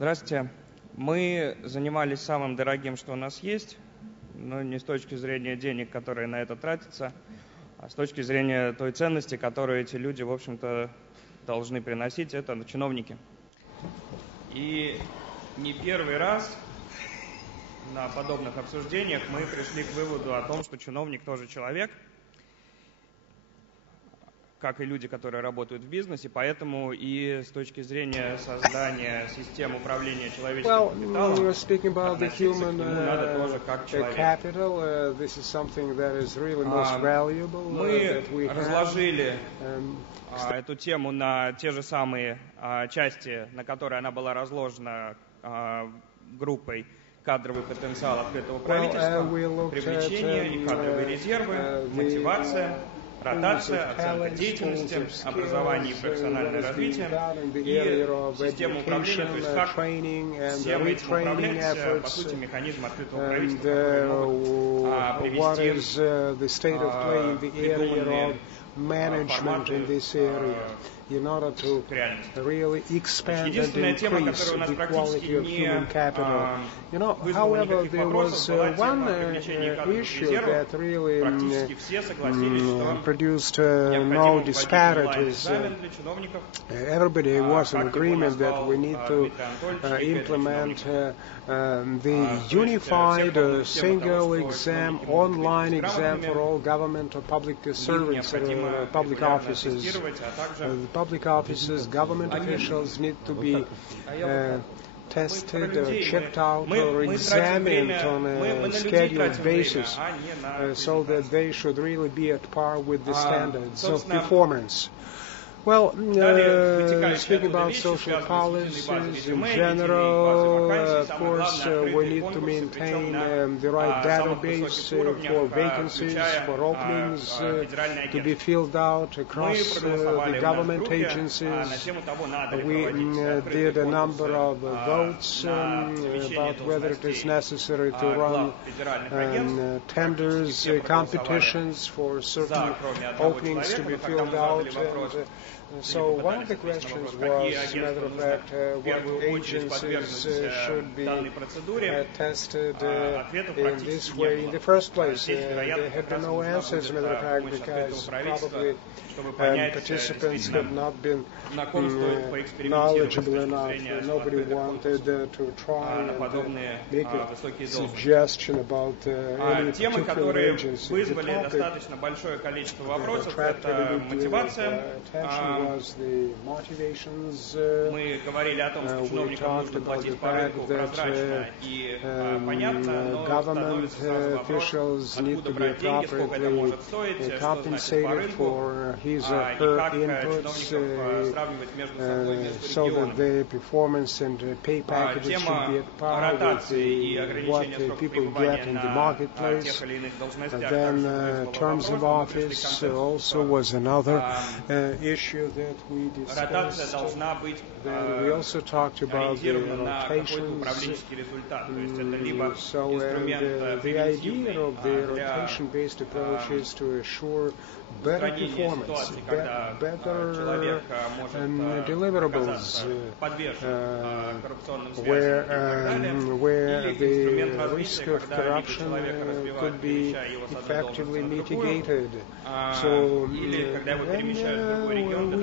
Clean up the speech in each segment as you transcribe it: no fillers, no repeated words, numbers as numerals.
Здравствуйте. Мы занимались самым дорогим, что у нас есть, но не с точки зрения денег, которые на это тратятся, а с точки зрения той ценности, которую эти люди, в общем-то, должны приносить, это чиновники. И не первый раз на подобных обсуждениях мы пришли к выводу о том, что чиновник тоже человек, как и люди, которые работают в бизнесе, поэтому и с точки зрения создания систем управления человеческим капиталом, относиться к нему надо тоже как человек. Мы разложили эту тему на те же самые части, на которые она была разложена группой «Кадровый потенциал открытого правительства», привлечение и кадровые резервы, мотивация, ротация, оценка деятельности, образование и профессиональное развитие и система управления, то есть как всем этим управлять, по сути, механизм открытого правительства, который могут привести придуманные форматы in order to really expand and increase the quality of human capital. However, there was one issue that really produced no disparities. Everybody was in agreement that we need to implement the unified single exam, online exam for all government or public servants, public offices. Public offices, government officials need to be tested, checked out, or examined on a scheduled basis so that they should really be at par with the standards of performance. Well, speaking about social policies in general, of course, we need to maintain the right database for vacancies, for openings to be filled out across the government agencies. We did a number of votes about whether it is necessary to run tenders, competitions for certain openings to be filled out. So one of the questions was, as a matter of fact, what agencies should be tested in this way in the first place. There had been no answers, as a matter of fact, because probably participants had not been knowledgeable enough. Nobody wanted to try and make a suggestion about any particular agency. The topic that attracted attention was the motivations. We talked about the fact that government officials need to be appropriately compensated for his or her inputs so that the performance and pay packages should be at par with what people get in the marketplace. Then terms of office also was another issue that we discussed. Then we also talked about the rotations. So the idea of the rotation-based approach is to assure better performance, better deliverables, where the risk of corruption could be effectively mitigated. So then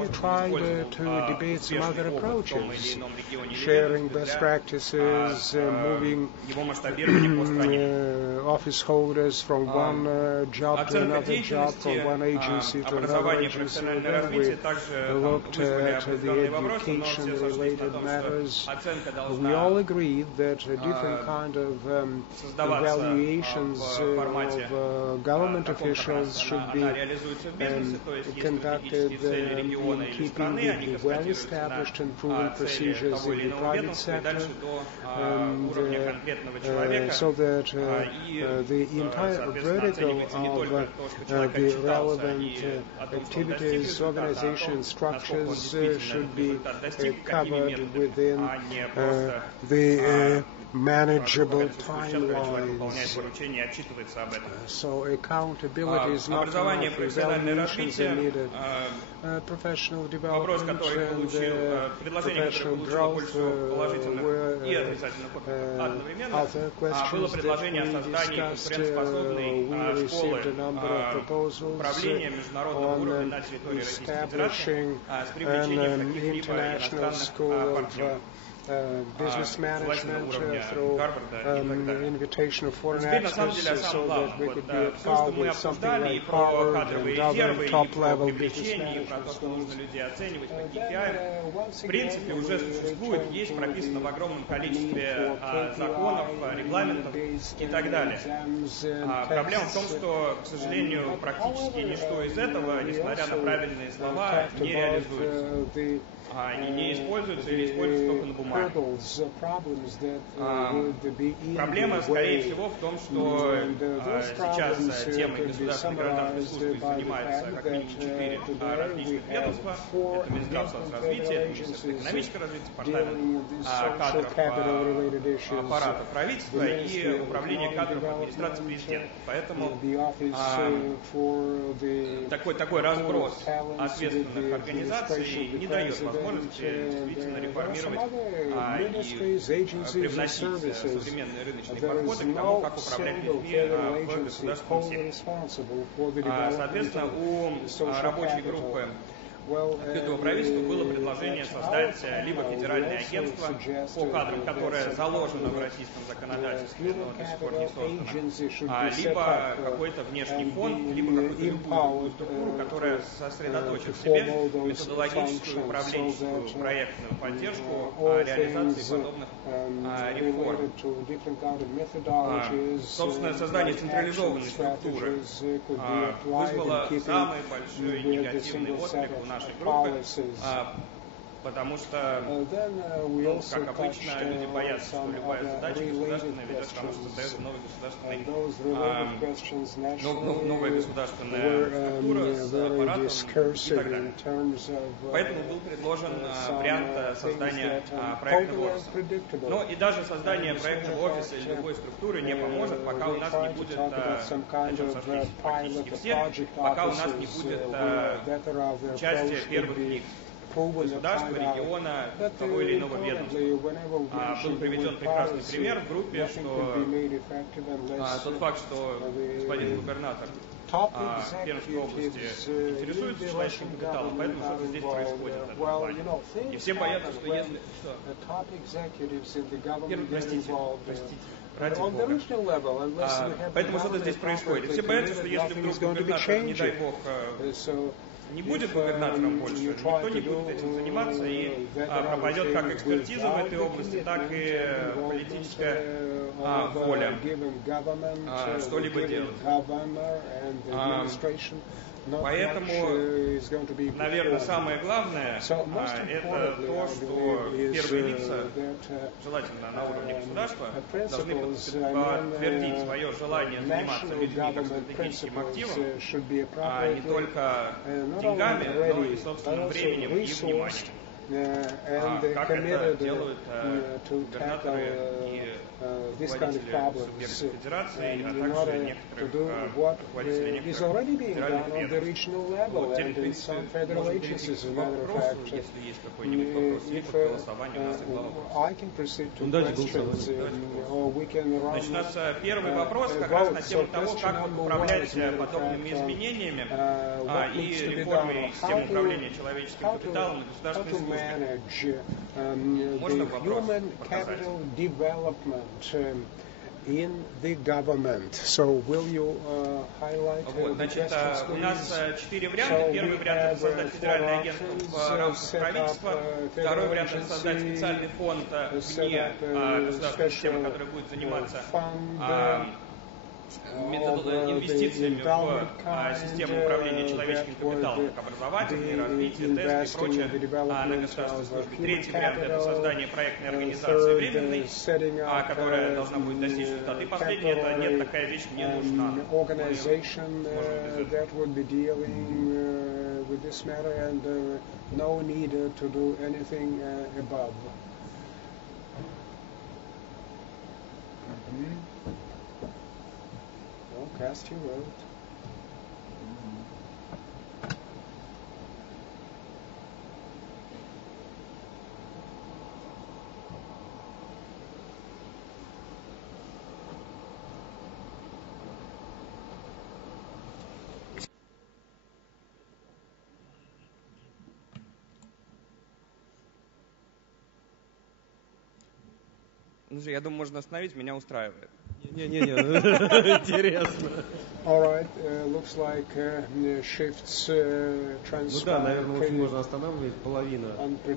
we tried to debate some other approaches, sharing best practices, moving office holders from one job to another job, from one agency to another agency. Then we looked at the education-related matters. We all agreed that different kind of evaluations of government officials should be conducted in keeping with the well-established and proven procedures in the private sector, so that the entire vertical of the relevant activities, organization structures should be covered within the manageable timelines. So accountability is not enough, evaluations are needed. вопрос, который получил, предложение, которое получило больше всего положительных и отрицательных откликов одновременно, было предложение о создании конкурентоспособной школы управления международного уровня на территории Российской Федерации с привлечением каких-либо иностранных партнеров. Business management through invitation of foreign experts, so that we could be at par with something like Harvard and other top-level business management schools. В принципе, уже существует, есть прописано в огромном количестве законов, регламентов и так далее. Проблема в том, что, к сожалению, практически ничто из этого, несмотря на правильные слова, не реализуется. Они не используются или используются только на бумаге. Проблема, скорее всего, в том, что сейчас темой государственной гражданской службы занимаются как минимум 4 различных ведомства. Это Минздравство развития, это Министерство экономического развития, департамент кадров аппарата правительства и управление кадров администрации президента. Поэтому такой разброс ответственных организаций не дает возможности действительно реформировать и привносить современные рыночные подходы к тому, как управлять людьми в государственном секторе. Соответственно, у рабочей группы Открытого правительства было предложение создать либо федеральное агентство по кадрам, которое заложено в российском законодательстве, но до сих пор не создано, либо какой-то внешний фонд, либо какую-то любую структуру, которая сосредоточит в себе методологическую, управленческую, проектную поддержку реализации подобных реформ. Собственно, создание централизованной структуры вызвало самый большой негативный отклик у нашей группы, потому что, как обычно, люди боятся, что любая задача государственная ведет к тому, что создается новая государственная структура с аппаратом и так далее. Поэтому был предложен вариант создания проектного офиса. Но и даже создание проектного офиса или любой структуры не поможет, пока у нас не будет, о чем сошлись практически все, пока у нас не будет участия первых лиц государства, региона, того или иного ведомства. Был приведен прекрасный пример в группе, что тот факт, что господин губернатор Пермской области интересуется человеческим капиталом, поэтому что-то здесь происходит в этом плане. И все боятся, что если... Простите. Ради Бога. Поэтому что-то здесь происходит. И все боятся, что если вдруг губернатор, не дай Бог, не будет губернатором больше, никто не будет этим заниматься, и пропадет как экспертиза в этой области, так и политическая воля что-либо делать. Поэтому, наверное, самое главное, это то, что первые лица, желательно на уровне государства, должны подтвердить свое желание заниматься людьми как стратегическим активом, не только деньгами, но и собственным временем и вниманием. Как это делают губернаторы и руководители субъектов федерации, а также некоторых руководителей некоторых федеральных ведомств. Вот, теперь, в принципе, можем перейти к вопросу, если есть какой-нибудь вопрос, и под голосование у нас и глава. Значит, у нас первый вопрос как раз на тему того, как управлять подобными изменениями и реформой системы управления человеческим капиталом и государственной службой. Можно вопрос показать? In the government. So will you highlight значит, у нас 4 варианта. Первый вариант — это создать федеральное агентство в рамках правительства. Второй вариант — это создать специальный фонд вне государственной системы, который будет заниматься инвестициями в систему управления человеческим капиталом, как образовательные, развитие, тесты и прочее на государственной службе. Третий вариант — это создание проектной организации временной, которая должна будет достичь результата. И последний — это нет, такая вещь мне нужна. Cast your vote. Ну, я думаю, можно остановить, меня устраивает. Не-не-не, интересно. All right, looks like shifts transpire. Ну да, наверное, очень можно останавливать половина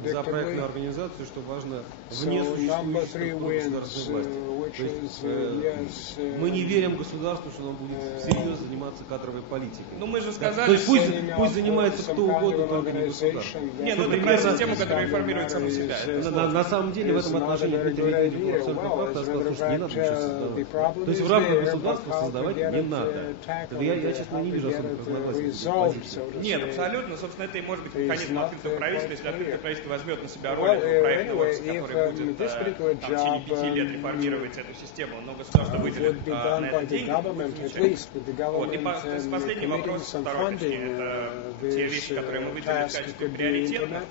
за проектную организацию, что важно вне существующей структуры государственной власти. То есть мы не верим государству, что оно будет всерьез заниматься кадровой политикой. Ну мы же сказали, то есть пусть занимается кто угодно, только не государство. Не, ну это про систему, которая реформирует саму себя. На самом деле в этом отношении Петр прав, сказал, что не надо ничего создавать. То есть в рамках государства создавать не надо. Я, честно, не вижу особых разногласий. Нет, абсолютно. Собственно, это и может быть механизм открытого правительства. Если открытое правительство возьмет на себя роль этого проектного офиса, который будет в течение 5 лет реформировать эту систему, но государство выделит на это деньги, вот. И последний вопрос, второй, точнее, это те вещи, которые мы выделили в качестве приоритетных.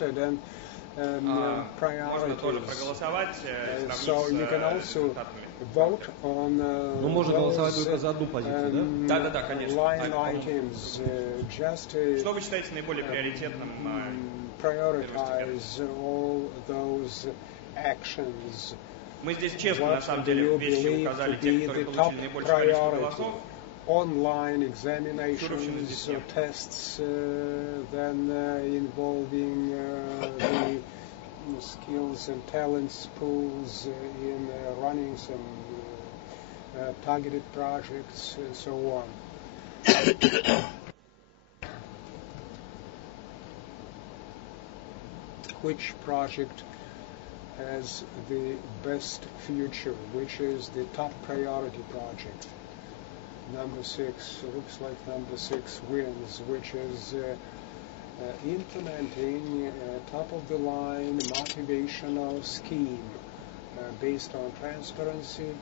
Можно тоже проголосовать и сравнить с результатами. Ну, можно голосовать только за одну позицию, да? Да, конечно. Что вы считаете наиболее приоритетным? Мы здесь честно, на самом деле, вещи указали те, которые получили наибольшее количество голосов. Online examinations or tests, then involving the skills and talents pools in running some targeted projects and so on. Which project has the best future? Which is the top priority project? Number 6, looks like number 6 wins, which is implementing a top-of-the-line motivational scheme based on transparency,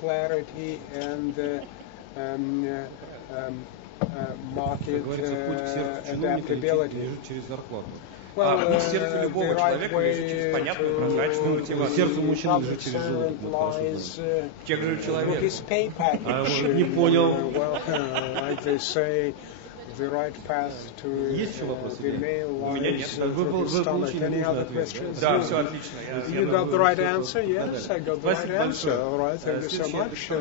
clarity, and market adaptability. Well, сердце любого человека лежит через понятную, прозрачную мотивацию. Сердце мужчины лежит через желудок. Тех же человек. Не понял. The right path to the male lies through the stomach. Any other questions? Да, все отлично. You got the right answer? Yes, I got the right answer. All right, thank you so much.